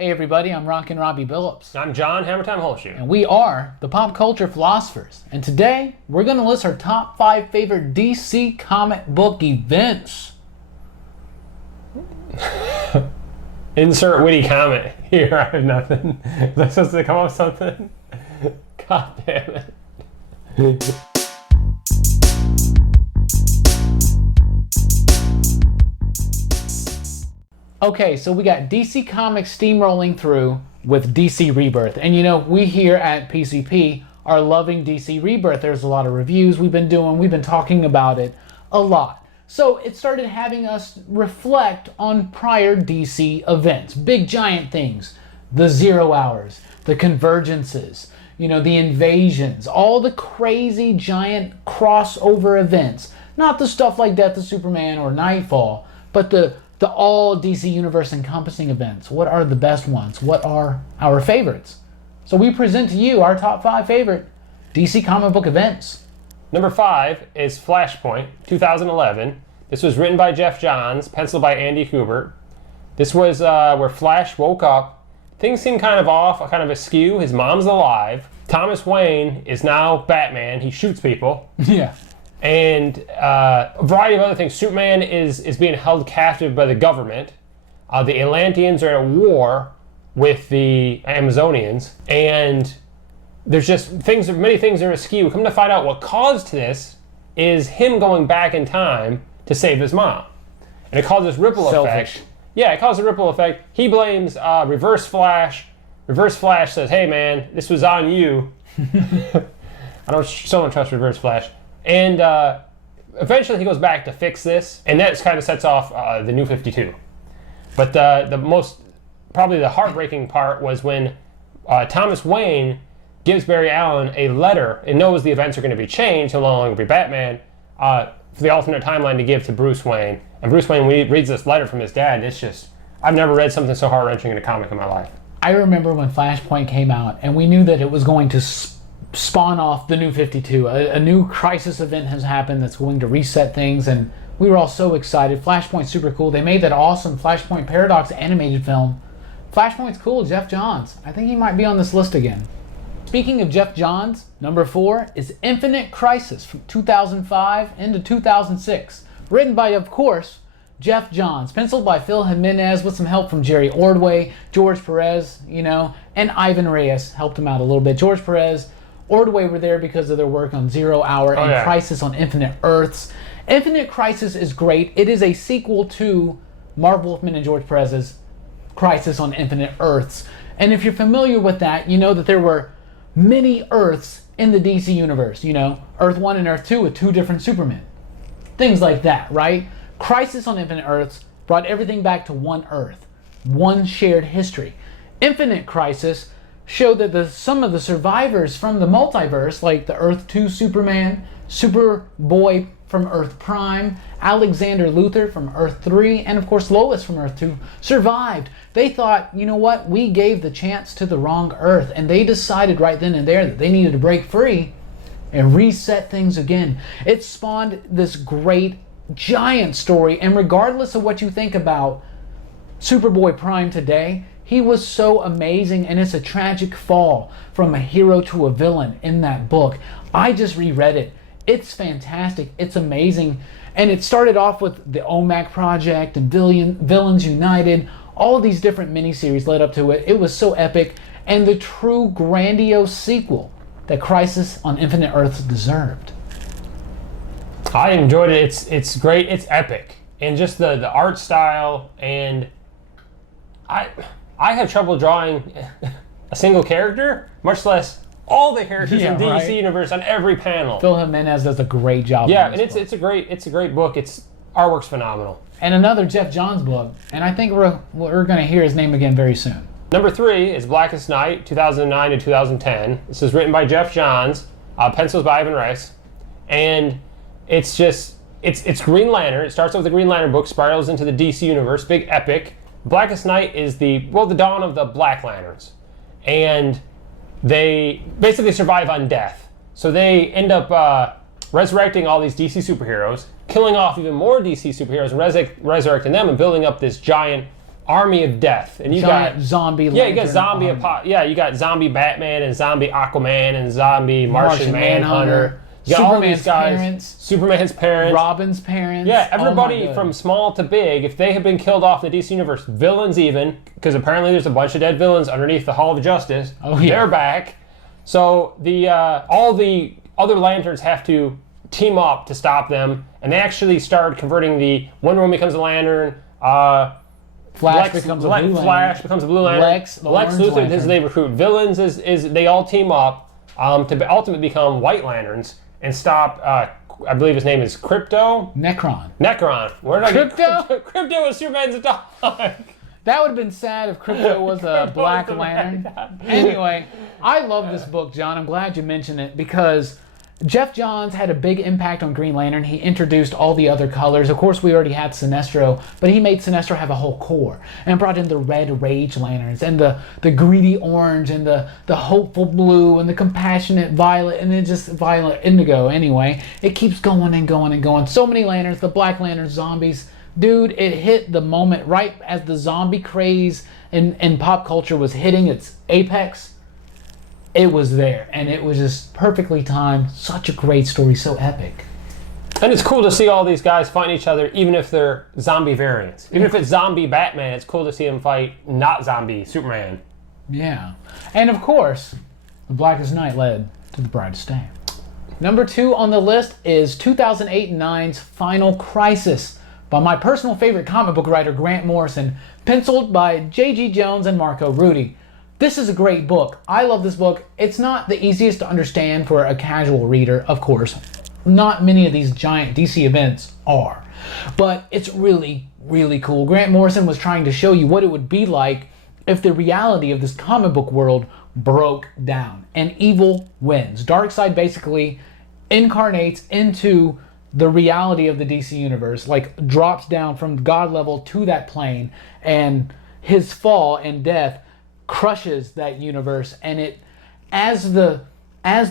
Hey everybody, I'm Rockin' Robbie Billups. I'm John, Hammertime Holshoe. And we are the Pop Culture Philosophers. And today, we're going to list our top 5 favorite DC comic book events. Insert witty comment here. I have nothing. Was I supposed to come up with something? God damn it. Okay, so we got DC Comics steamrolling through with DC Rebirth. And you know, we here at PCP are loving DC Rebirth. There's a lot of reviews we've been talking about it a lot. So it started having us reflect on prior DC events, big giant things, the 0 hours, the convergences, you know, the invasions, all the crazy giant crossover events. Not the stuff like Death of Superman or Nightfall, but the all DC Universe encompassing events. What are the best ones? What are our favorites? So we present to you our top 5 favorite DC comic book events. Number 5 is Flashpoint, 2011. This was written by Jeff Johns, penciled by Andy Kubert. This was where Flash woke up. Things seem kind of off, kind of askew. His mom's alive. Thomas Wayne is now Batman. He shoots people. Yeah. And a variety of other things. Superman is being held captive by the government. The Atlanteans are at war with the Amazonians. And there's just many things are askew. Come to find out what caused this is him going back in time to save his mom. And it caused this ripple effect. Yeah, it caused a ripple effect. He blames Reverse Flash. Reverse Flash says, hey man, this was on you. I don't trust Reverse Flash. And eventually he goes back to fix this, and that kind of sets off the New 52. But probably the heartbreaking part was when Thomas Wayne gives Barry Allen a letter and knows the events are going to be changed, he'll no longer be Batman, for the alternate timeline to give to Bruce Wayne. And Bruce Wayne, when he reads this letter from his dad, it's just, I've never read something so heart-wrenching in a comic in my life. I remember when Flashpoint came out, and we knew that it was going to spawn off the New 52. A new crisis event has happened that's going to reset things, and we were all so excited. Flashpoint's super cool. They made that awesome Flashpoint Paradox animated film. Flashpoint's cool. Jeff Johns. I think he might be on this list again. Speaking of Jeff Johns, number 4 is Infinite Crisis from 2005 into 2006. Written by, of course, Jeff Johns. Penciled by Phil Jimenez with some help from Jerry Ordway, George Perez, you know, and Ivan Reyes helped him out a little bit. George Perez, Ordway were there because of their work on 0 Hour and Crisis on Infinite Earths. Infinite Crisis is great. It is a sequel to Marv Wolfman and George Perez's Crisis on Infinite Earths. And if you're familiar with that, you know that there were many Earths in the DC universe. You know, Earth 1 and Earth 2 with 2 different Supermen. Things like that, right? Crisis on Infinite Earths brought everything back to one Earth, one shared history. Infinite Crisis showed that some of the survivors from the multiverse, like the Earth 2 Superman, Superboy from Earth Prime, Alexander Luthor from Earth 3, and of course Lois from Earth 2, survived. They thought, you know what, we gave the chance to the wrong Earth, and they decided right then and there that they needed to break free and reset things again. It spawned this great, giant story, and regardless of what you think about Superboy Prime today, he was so amazing, and it's a tragic fall from a hero to a villain in that book. I just reread it. It's fantastic. It's amazing. And it started off with the OMAC Project and Villains United. All these different miniseries led up to it. It was so epic, and the true grandiose sequel that Crisis on Infinite Earths deserved. I enjoyed it. It's great. It's epic. And just the art style, and I have trouble drawing a single character, much less all the characters in DC Universe on every panel. Phil Jimenez does a great job. Yeah, and it's a great book. Its artwork's phenomenal. And another Jeff Johns book, and I think we're going to hear his name again very soon. Number 3 is Blackest Night, 2009 to 2010. This is written by Jeff Johns, pencils by Ivan Reis, and it's Green Lantern. It starts off with the Green Lantern book, spirals into the DC Universe, big epic. Blackest Night is the dawn of the Black Lanterns, and they basically survive on death. So they end up resurrecting all these DC superheroes, killing off even more DC superheroes, and resurrecting them, and building up this giant army of death, and you Giant got zombie. yeah, you got lantern zombie army. you got zombie Batman and zombie Aquaman and zombie Martian Manhunter. You got all these guys. Parents, Superman's parents. Robin's parents. Yeah, everybody Oh my from small to big, if they have been killed off in the DC universe, villains even, because apparently there's a bunch of dead villains underneath the Hall of Justice. Oh, yeah. They're back. So the all the other Lanterns have to team up to stop them, and they actually started converting the Wonder Woman becomes a Lantern. Flash becomes a blue lantern. Flash becomes a blue lantern. Lex Luthor, lantern. as they recruit villains, is they all team up to ultimately become White Lanterns and stop. I believe his name is Crypto. Necron. Where did I get Crypto? Crypto is Superman's dog. That would have been sad if Crypto was a Black Lantern. Anyway, I love this book, John. I'm glad you mentioned it because Jeff Johns had a big impact on Green Lantern. He introduced all the other colors. Of course, we already had Sinestro, but he made Sinestro have a whole core and brought in the red Rage Lanterns and the greedy orange and the hopeful blue and the compassionate violet and then just violet indigo. Anyway, it keeps going and going and going. So many lanterns, the Black Lantern zombies. Dude, it hit the moment right as the zombie craze in pop culture was hitting its apex. It was there, and it was just perfectly timed. Such a great story, so epic. And it's cool to see all these guys fighting each other, even if they're zombie variants. Even if it's zombie Batman, it's cool to see him fight not zombie Superman. Yeah. And of course, the Blackest Night led to the brightest day. Number 2 on the list is 2008 and 9's Final Crisis by my personal favorite comic book writer, Grant Morrison, penciled by J.G. Jones and Marco Rudy. This is a great book. I love this book. It's not the easiest to understand for a casual reader, of course. Not many of these giant DC events are. But it's really, really cool. Grant Morrison was trying to show you what it would be like if the reality of this comic book world broke down and evil wins. Darkseid basically incarnates into the reality of the DC universe, like drops down from God level to that plane, and his fall and death crushes that universe. And it, as the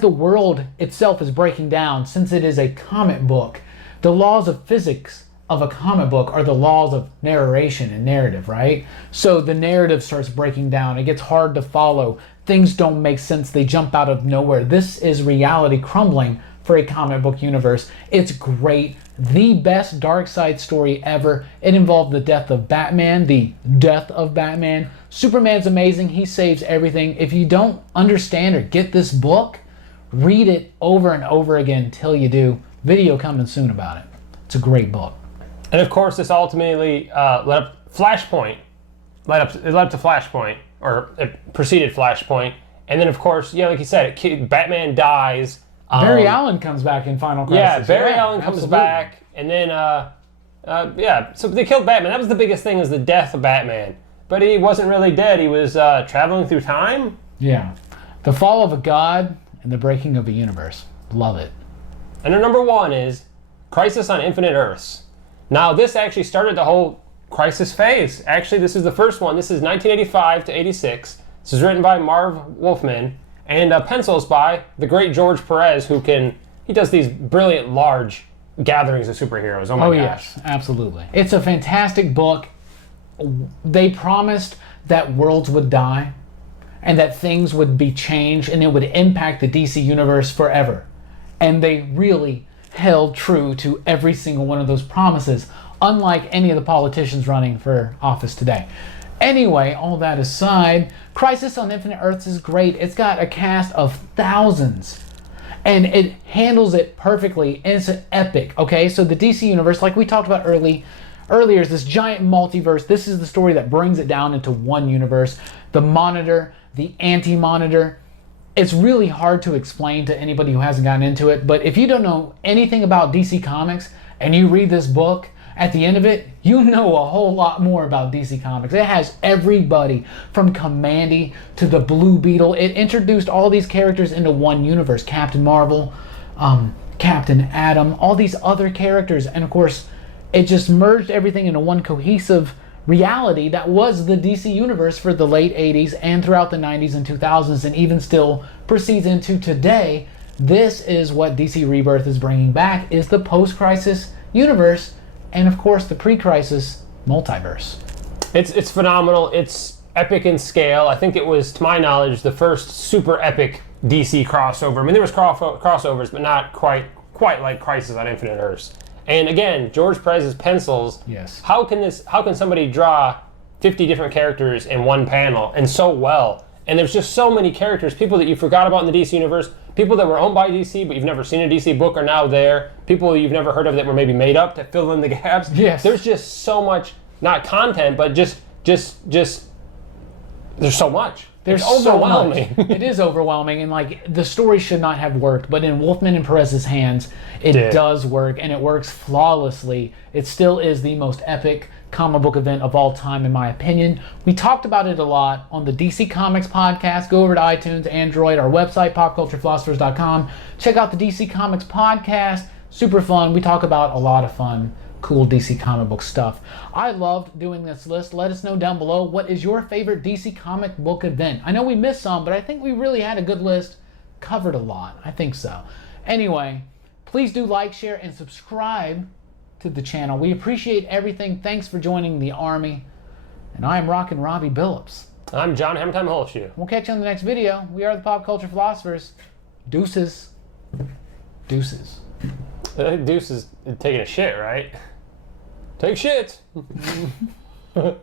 world itself is breaking down, since it is a comic book, the laws of physics of a comic book are the laws of narration and narrative, right? So the narrative starts breaking down. It gets hard to follow. Things don't make sense. They jump out of nowhere. This is reality crumbling for a comic book universe. It's great. The best Darkseid story ever. It involved the death of Batman, the death of Batman. Superman's amazing. He saves everything. If you don't understand or get this book, read it over and over again till you do. Video coming soon about it. It's a great book. And of course, this ultimately led up Flashpoint. It led up to Flashpoint, or it preceded Flashpoint. And then, of course, yeah, like you said, Batman dies. Barry Allen comes back in Final Crisis. Yeah, Barry Allen comes absolutely. back, and then so they killed Batman. That was the biggest thing, is the death of Batman. But he wasn't really dead. He was traveling through time. Yeah, the fall of a god and the breaking of a universe. Love it. And our number 1 is Crisis on Infinite Earths. Now, this actually started the whole Crisis phase. Actually, this is the first one. This is 1985 to 86. This is written by Marv Wolfman. And pencils by the great George Perez, he does these brilliant large gatherings of superheroes. Oh my gosh. Yes, absolutely. It's a fantastic book. They promised that worlds would die and that things would be changed and it would impact the DC universe forever. And they really held true to every single one of those promises, unlike any of the politicians running for office today. Anyway, all that aside, Crisis on Infinite Earths is great. It's got a cast of thousands, and it handles it perfectly, and it's an epic, okay? So the DC Universe, like we talked about earlier, is this giant multiverse. This is the story that brings it down into one universe. The Monitor, the Anti-Monitor. It's really hard to explain to anybody who hasn't gotten into it, but if you don't know anything about DC Comics, and you read this book, at the end of it, you know a whole lot more about DC Comics. It has everybody from Commandy to the Blue Beetle. It introduced all these characters into one universe. Captain Marvel, Captain Atom, all these other characters. And of course, it just merged everything into one cohesive reality that was the DC Universe for the late 80s and throughout the 90s and 2000s, and even still proceeds into today. This is what DC Rebirth is bringing back, is the post-crisis universe, and of course the pre-crisis multiverse. It's phenomenal. It's epic in scale. I think it was, to my knowledge, the first super epic DC crossover. I mean, there was crossovers, but not quite like Crisis on Infinite Earths. And again, George Perez's pencils. Yes. How can somebody draw 50 different characters in one panel and so well? And there's just so many characters, people that you forgot about in the DC universe, people that were owned by DC but you've never seen a DC book are now there, people you've never heard of that were maybe made up to fill in the gaps. Yes. There's just so much, not content, but just there's so much. There's It's overwhelming. So much. It is overwhelming, and like the story should not have worked, but in Wolfman and Perez's hands, it does work, and it works flawlessly. It still is the most epic comic book event of all time, in my opinion. We talked about it a lot on the DC Comics podcast. Go over to iTunes, Android, our website, popculturephilosophers.com. Check out the DC Comics podcast. Super fun. We talk about a lot of fun, cool DC comic book stuff. I loved doing this list. Let us know down below, what is your favorite DC comic book event? I know we missed some, but I think we really had a good list. Covered a lot. I think so. Anyway, please do like, share, and subscribe to the channel. We appreciate everything. Thanks for joining the army. And I am Rockin' Robbie Billups. I'm John Hammertime Holshoe. We'll catch you on the next video. We are the Pop Culture Philosophers. Deuces. Deuces. Deuce is taking a shit, right? Take shit. Good.